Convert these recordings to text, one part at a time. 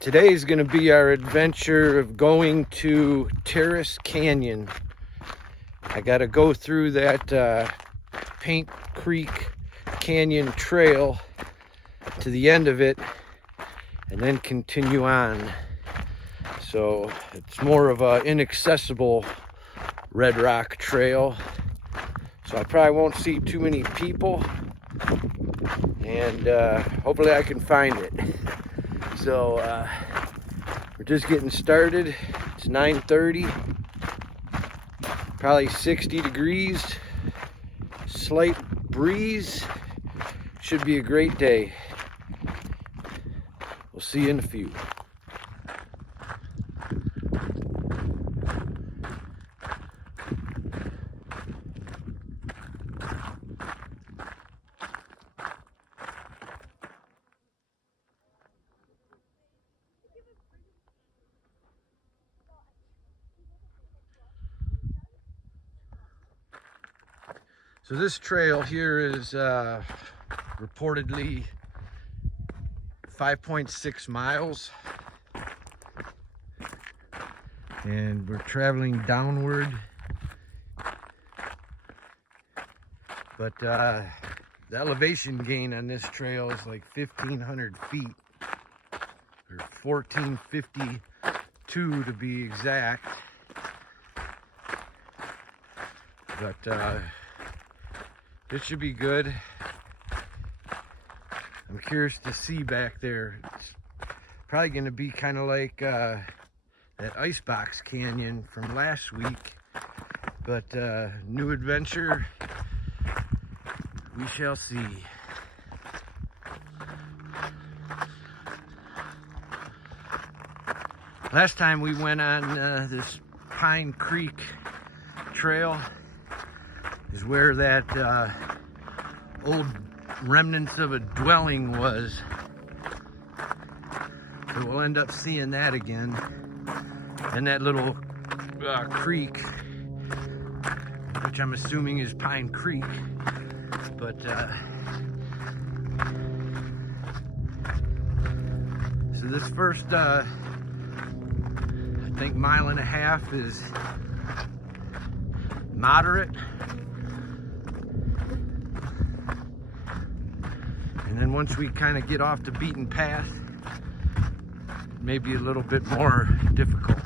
Today is going to be our adventure of going to Terrace Canyon. I got to go through that Pine Creek Canyon Trail to the end of it and then continue on. So it's more of an inaccessible red rock trail. So I probably won't see too many people, and hopefully I can find it. So we're just getting started. It's 9:30, probably 60 degrees, slight breeze. Should be a great day. We'll see you in a few. So this trail here is reportedly 5.6 miles, and we're traveling downward, but the elevation gain on this trail is like 1,500 feet, or 1,452 to be exact, but it should be good. I'm curious to see back there. It's probably going to be kind of like that Icebox Canyon from last week, but new adventure, we shall see. Last time we went on this Pine Creek trail is where that old remnants of a dwelling was. So we'll end up seeing that again. And that little creek, which I'm assuming is Pine Creek. But so this first I think mile and a half is moderate. And then once we kind of get off the beaten path, it may be a little bit more difficult.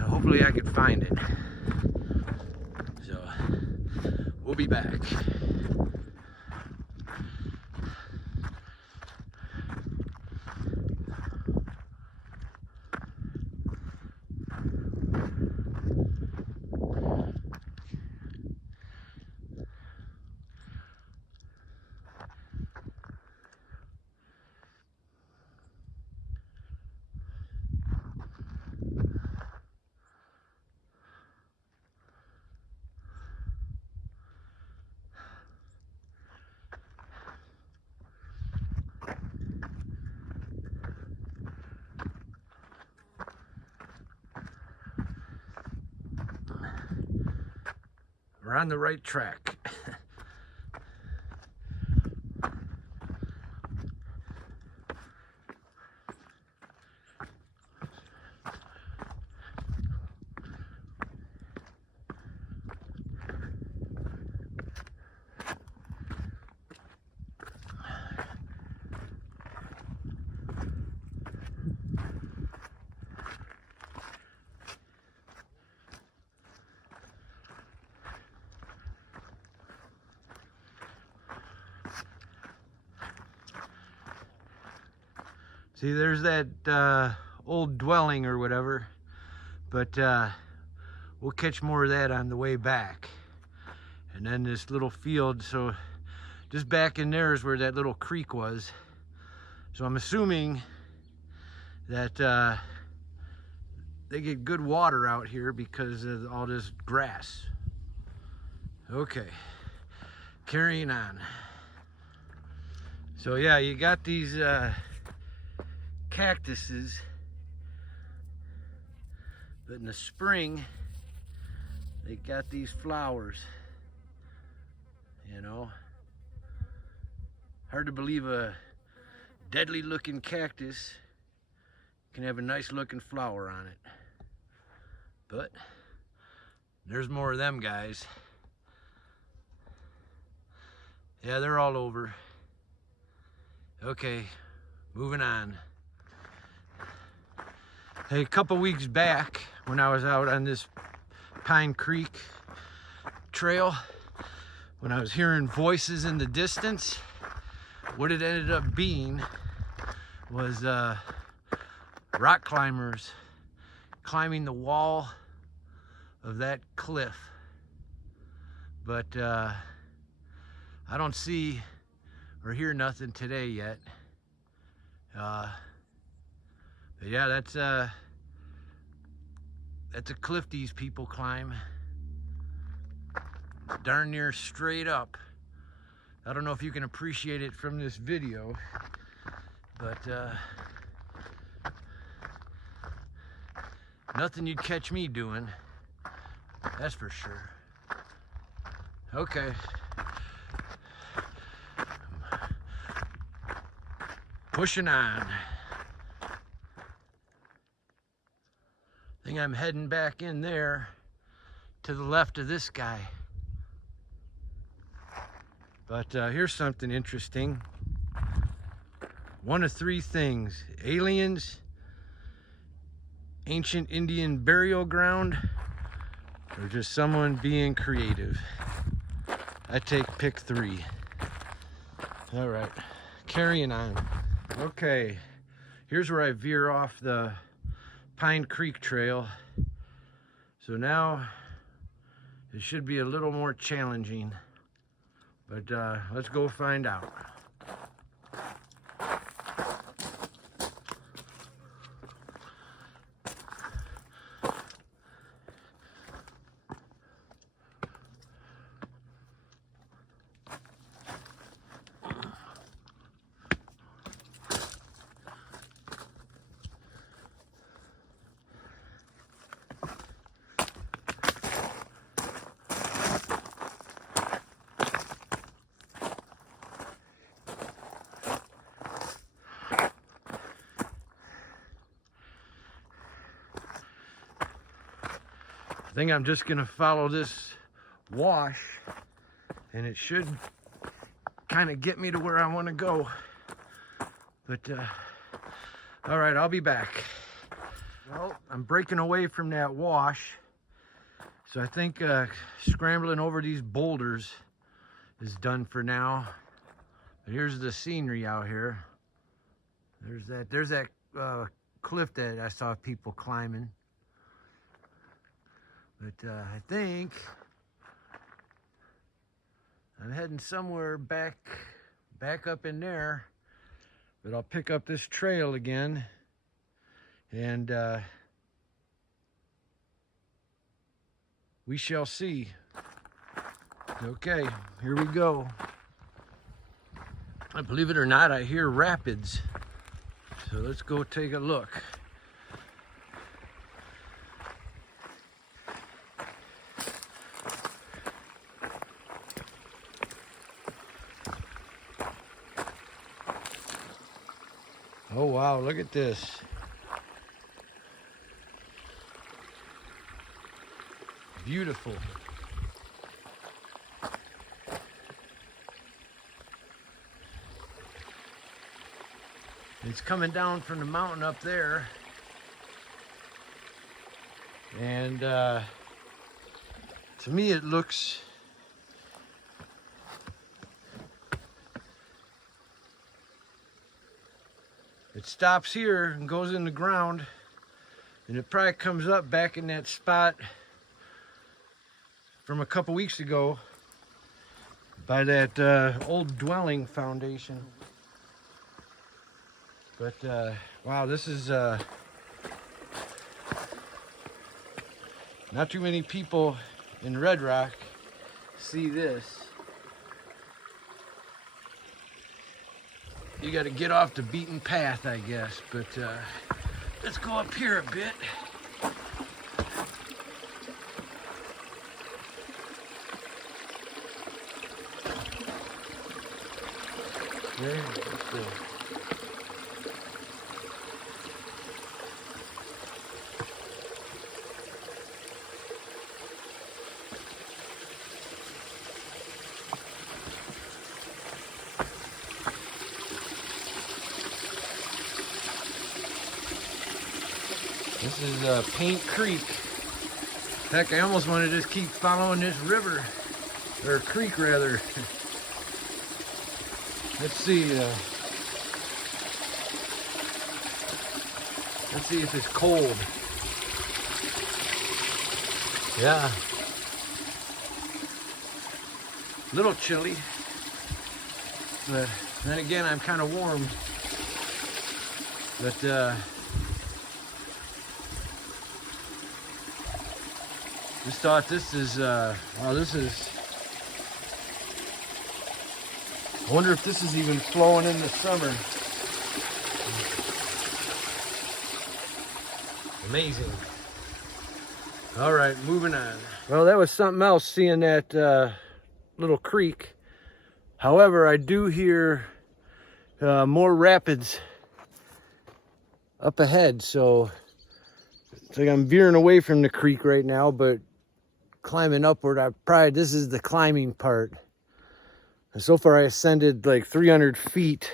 Hopefully I can find it. So we'll be back. We're on the right track. See, there's that old dwelling or whatever, but we'll catch more of that on the way back. And then this little field, so just back in there is where that little creek was. So I'm assuming that they get good water out here because of all this grass. Okay, carrying on. So yeah, you got these cactuses, but in the spring they got these flowers, you know. Hard to believe a deadly looking cactus can have a nice looking flower on it. But there's more of them guys. Yeah, they're all over. Okay, moving on. Hey, a couple weeks back when I was out on this Pine Creek trail, when I was hearing voices in the distance, what it ended up being was rock climbers climbing the wall of that cliff. But I don't see or hear nothing today yet. But yeah, that's a cliff these people climb. Darn near straight up. I don't know if you can appreciate it from this video, but nothing you'd catch me doing, that's for sure. Okay. Pushing on. I think I'm heading back in there to the left of this guy. But here's something interesting. One of three things: aliens, ancient Indian burial ground, or just someone being creative. I take pick three. All right, carrying on. Okay, here's where I veer off the Pine Creek Trail. So now it should be a little more challenging, but let's go find out. I think I'm just gonna follow this wash and it should kind of get me to where I want to go. But all right, I'll be back. Well, I'm breaking away from that wash, so I think scrambling over these boulders is done for now. But here's the scenery out here. There's that cliff that I saw people climbing. But I think I'm heading somewhere back up in there. But I'll pick up this trail again, and we shall see. Okay, here we go. Believe it or not, I hear rapids. So let's go take a look. Oh wow, look at this. Beautiful. It's coming down from the mountain up there. And to me it looks it stops here and goes in the ground, and it probably comes up back in that spot from a couple weeks ago by that old dwelling foundation. But wow, this is not too many people in Red Rock see this. You got to get off the beaten path, I guess. But let's go up here a bit. Okay, let's go. This is Pine Creek. Heck, I almost want to just keep following this river, or creek rather. Let's see. Let's see if it's cold. Yeah. A little chilly, but then again, I'm kind of warm. But just thought this is wow, this is. I wonder if this is even flowing in the summer. Amazing. All right, moving on. Well, that was something else, seeing that little creek. However, I do hear more rapids up ahead, so it's like I'm veering away from the creek right now, but climbing upward. This is the climbing part. And so far I ascended like 300 feet,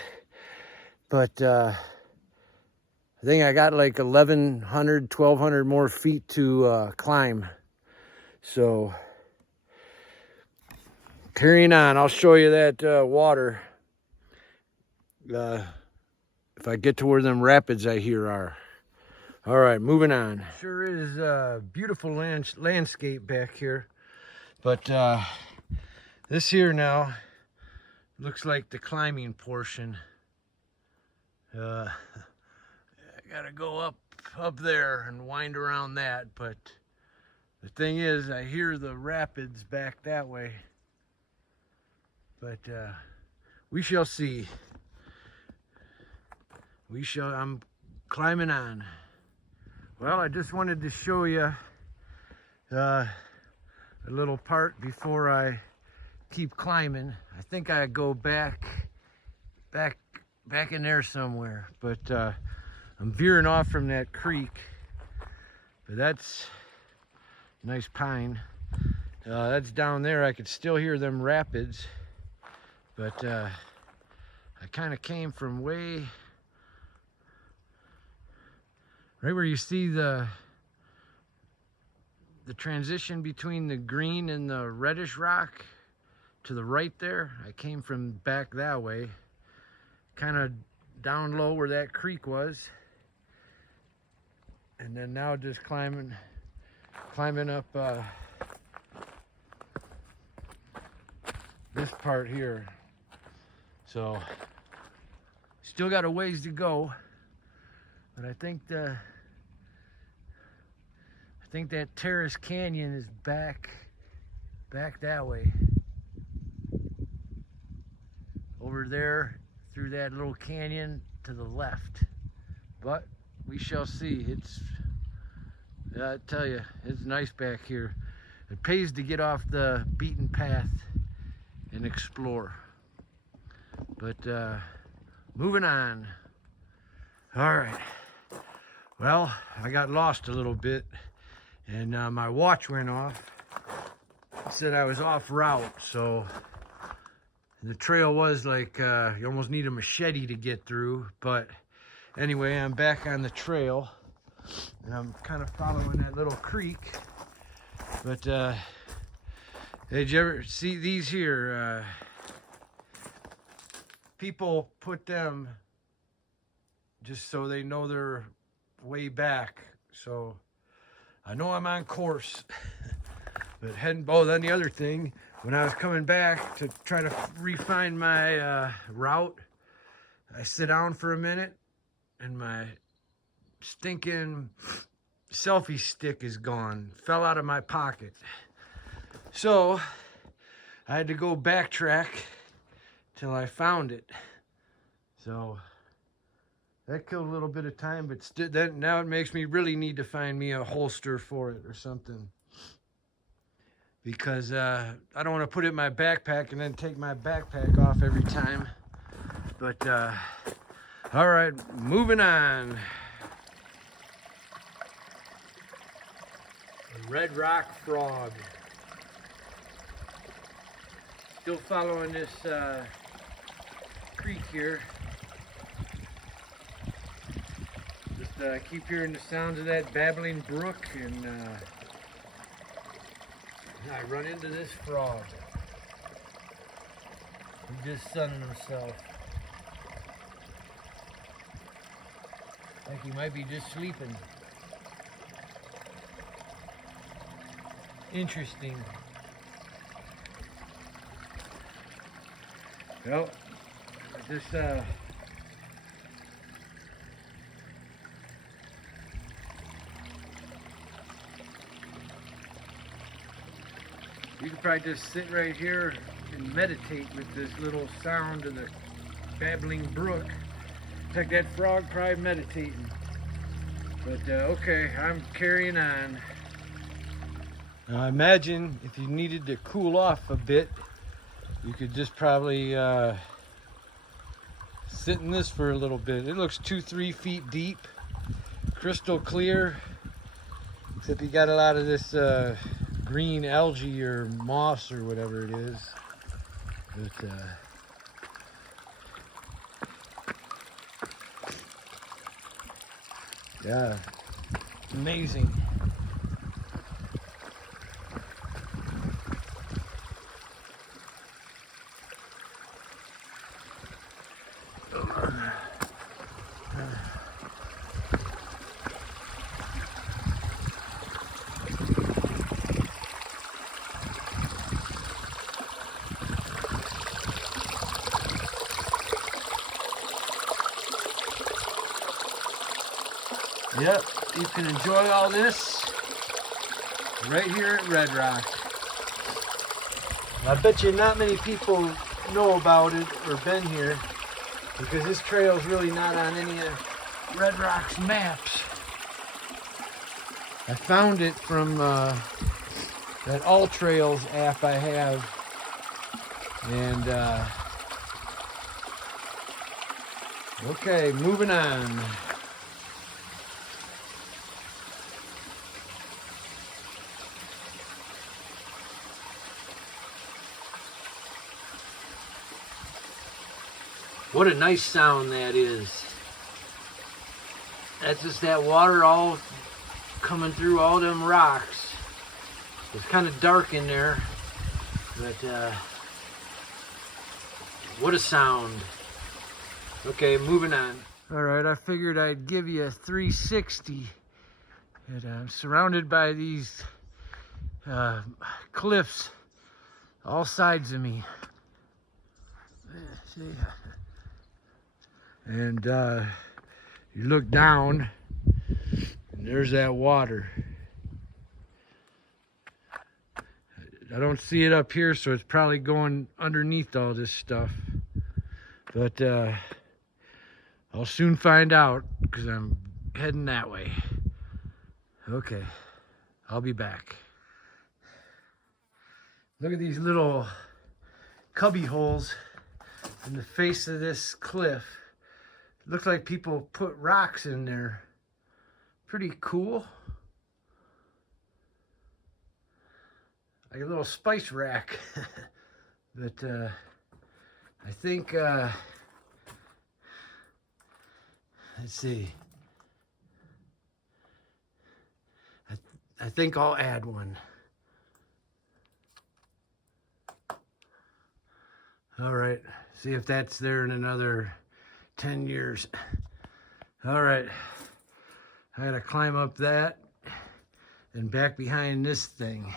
but I think I got like 1,100, 1,200 more feet to climb. So carrying on, I'll show you that water if I get to where them rapids I hear are. All right, moving on. Sure is a beautiful landscape back here, but this here now looks like the climbing portion. I gotta go up there and wind around that, but the thing is, I hear the rapids back that way. But we shall see. I'm climbing on. Well, I just wanted to show you a little part before I keep climbing. I think I go back in there somewhere, but I'm veering off from that creek. But that's nice pine. That's down there. I could still hear them rapids, but I kind of came from way right where you see the transition between the green and the reddish rock to the right there. I came from back that way, kind of down low where that creek was, and then now just climbing up this part here. So still got a ways to go, but I think that Terrace Canyon is back that way. Over there through that little canyon to the left. But we shall see. I tell you, it's nice back here. It pays to get off the beaten path and explore. But moving on. All right. Well, I got lost a little bit, and my watch went off. It said I was off route, so the trail was like you almost need a machete to get through. But anyway, I'm back on the trail, and I'm kind of following that little creek. But did you ever see these here? People put them just so they know they're way back. So I know I'm on course. But then the other thing, when I was coming back to try to refine my route, I sit down for a minute and my stinking selfie stick is gone. Fell out of my pocket. So I had to go backtrack till I found it. So that killed a little bit of time, but now it makes me really need to find me a holster for it or something. Because I don't want to put it in my backpack and then take my backpack off every time. But all right, moving on. The Red Rock Frog. Still following this creek here. Just keep hearing the sounds of that babbling brook, and I run into this frog. He's just sunning himself. Like he might be just sleeping. Interesting. Well, just you could probably just sit right here and meditate with this little sound of the babbling brook. It's like that frog probably meditating. But okay, I'm carrying on. Now imagine if you needed to cool off a bit, you could just probably sit in this for a little bit. It looks 2-3 feet deep, crystal clear, except you got a lot of this green algae or moss or whatever it is. But yeah, amazing. Yep, you can enjoy all this right here at Red Rock. I bet you not many people know about it or been here, because this trail is really not on any of Red Rock's maps. I found it from that All Trails app I have, and okay, moving on. What a nice sound that is. That's just that water all coming through all them rocks. It's kind of dark in there, but what a sound. Okay, moving on. All right, I figured I'd give you a 360. And I'm surrounded by these cliffs, all sides of me. See? And you look down, and there's that water. I don't see it up here, so it's probably going underneath all this stuff. But I'll soon find out, because I'm heading that way. Okay, I'll be back. Look at these little cubby holes in the face of this cliff. It looks like people put rocks in there. Pretty cool. Like a little spice rack. But I think, let's see. I think I'll add one. All right, see if that's there in another 10 years. All right, I gotta climb up that and back behind this thing.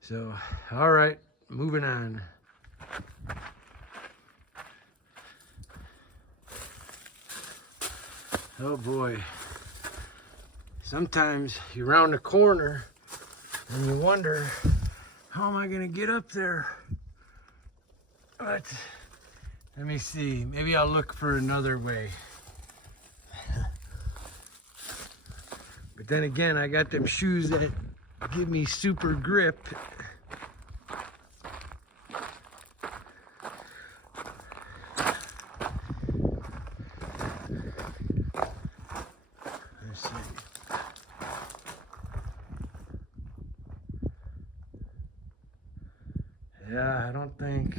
So, all right, moving on. Oh boy. Sometimes you round the corner and you wonder, how am I gonna get up there? But let me see, maybe I'll look for another way. But then again, I got them shoes that give me super grip. Let's see. Yeah, I don't think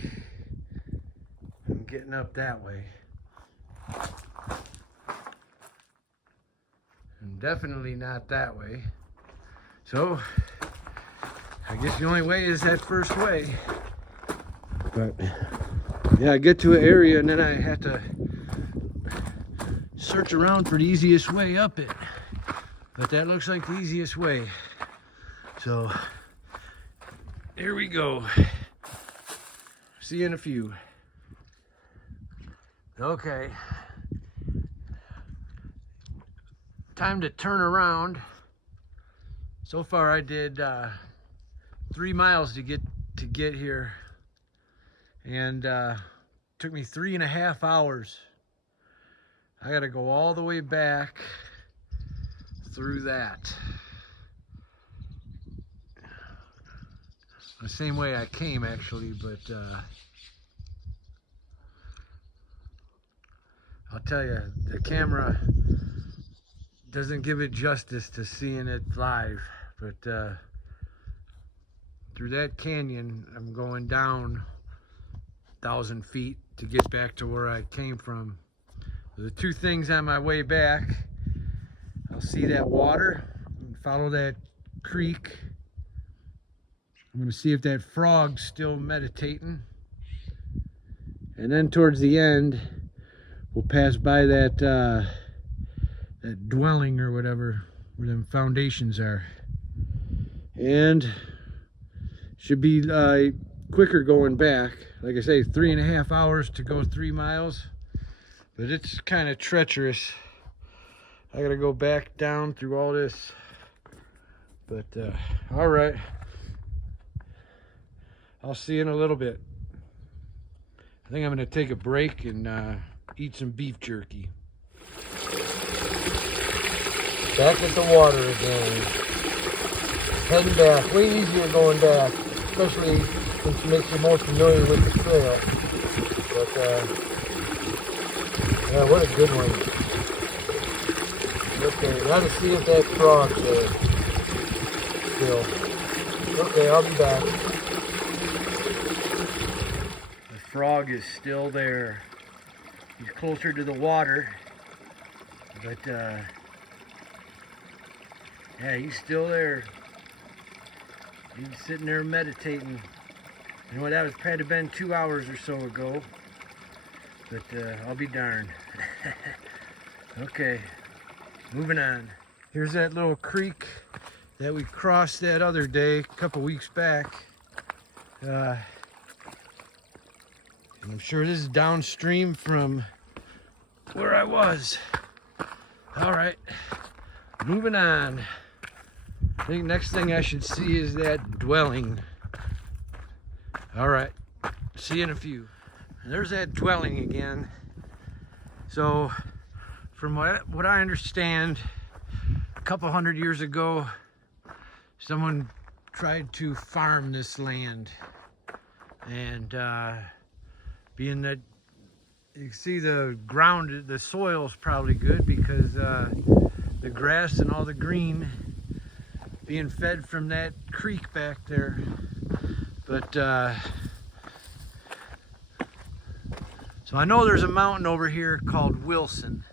I'm getting up that way. Definitely not that way. So I guess the only way is that first way. But yeah, I get to an area and then I have to search around for the easiest way up it. But that looks like the easiest way. So here we go. See you in a few. Okay. Time to turn around. So far I did 3 miles to get here, and took me 3.5 hours. I gotta go all the way back through that. The same way I came actually, but I'll tell you, the camera doesn't give it justice to seeing it live. But through that canyon, I'm going down 1,000 feet to get back to where I came from. The two things on my way back, I'll see that water and follow that creek. I'm going to see if that frog's still meditating. And then towards the end, we'll pass by that that dwelling or whatever, where them foundations are. And should be quicker going back. Like I say, 3.5 hours to go 3 miles, but it's kind of treacherous. I gotta go back down through all this, but all right, I'll see you in a little bit. I think I'm gonna take a break and eat some beef jerky. Back at the water again. Heading back, way easier going back, especially since it makes you more familiar with the trail. But yeah, what a good one. Okay, gotta see if that frog's there still. Okay, I'll be back. The frog is still there. He's closer to the water, but yeah, he's still there. He's sitting there meditating. You know what, that was had to been 2 hours or so ago. But I'll be darned. Okay, moving on. Here's that little creek that we crossed that other day, a couple weeks back. And I'm sure this is downstream from where I was. All right, moving on. I think next thing I should see is that dwelling. All right, see you in a few. And there's that dwelling again. So from what I understand, a couple hundred years ago, someone tried to farm this land. And being that you can see the ground, the soil's probably good because the grass and all the green being fed from that creek back there. But so I know there's a mountain over here called Wilson,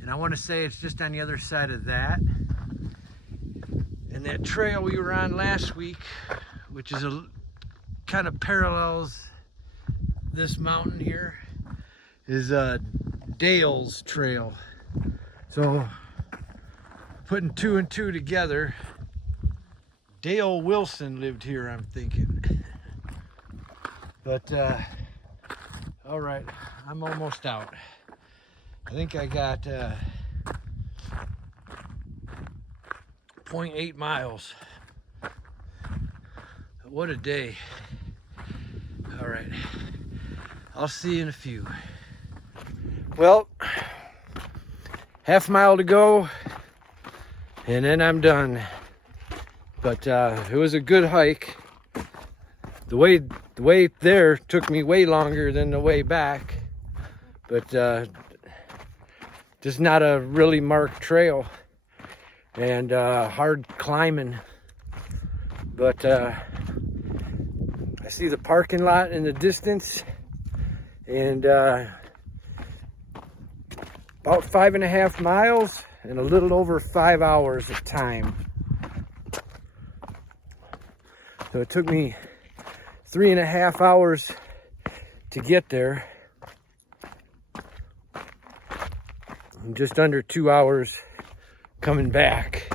and I want to say it's just on the other side of that. And that trail we were on last week, which is a kind of parallels this mountain here, is Dale's Trail. So putting 2 and 2 together, Dale Wilson lived here, I'm thinking. But all right, I'm almost out. I think I got 0.8 miles. What a day. All right, I'll see you in a few. Well, half mile to go, and then I'm done. But it was a good hike. The way there took me way longer than the way back, but just not a really marked trail, and hard climbing. But I see the parking lot in the distance, and about 5.5 miles, in a little over 5 hours of time. So it took me 3.5 hours to get there. And just under 2 hours coming back.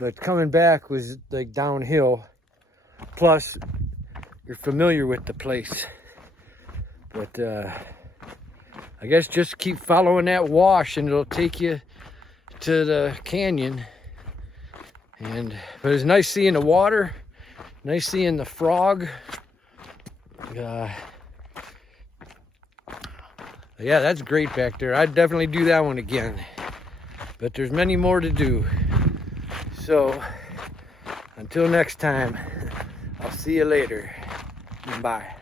But coming back was like downhill. Plus, you're familiar with the place. But I guess just keep following that wash and it'll take you to the canyon. But it's nice seeing the water, nice seeing the frog. Yeah, that's great back there. I'd definitely do that one again. But there's many more to do. So until next time, I'll see you later. Bye.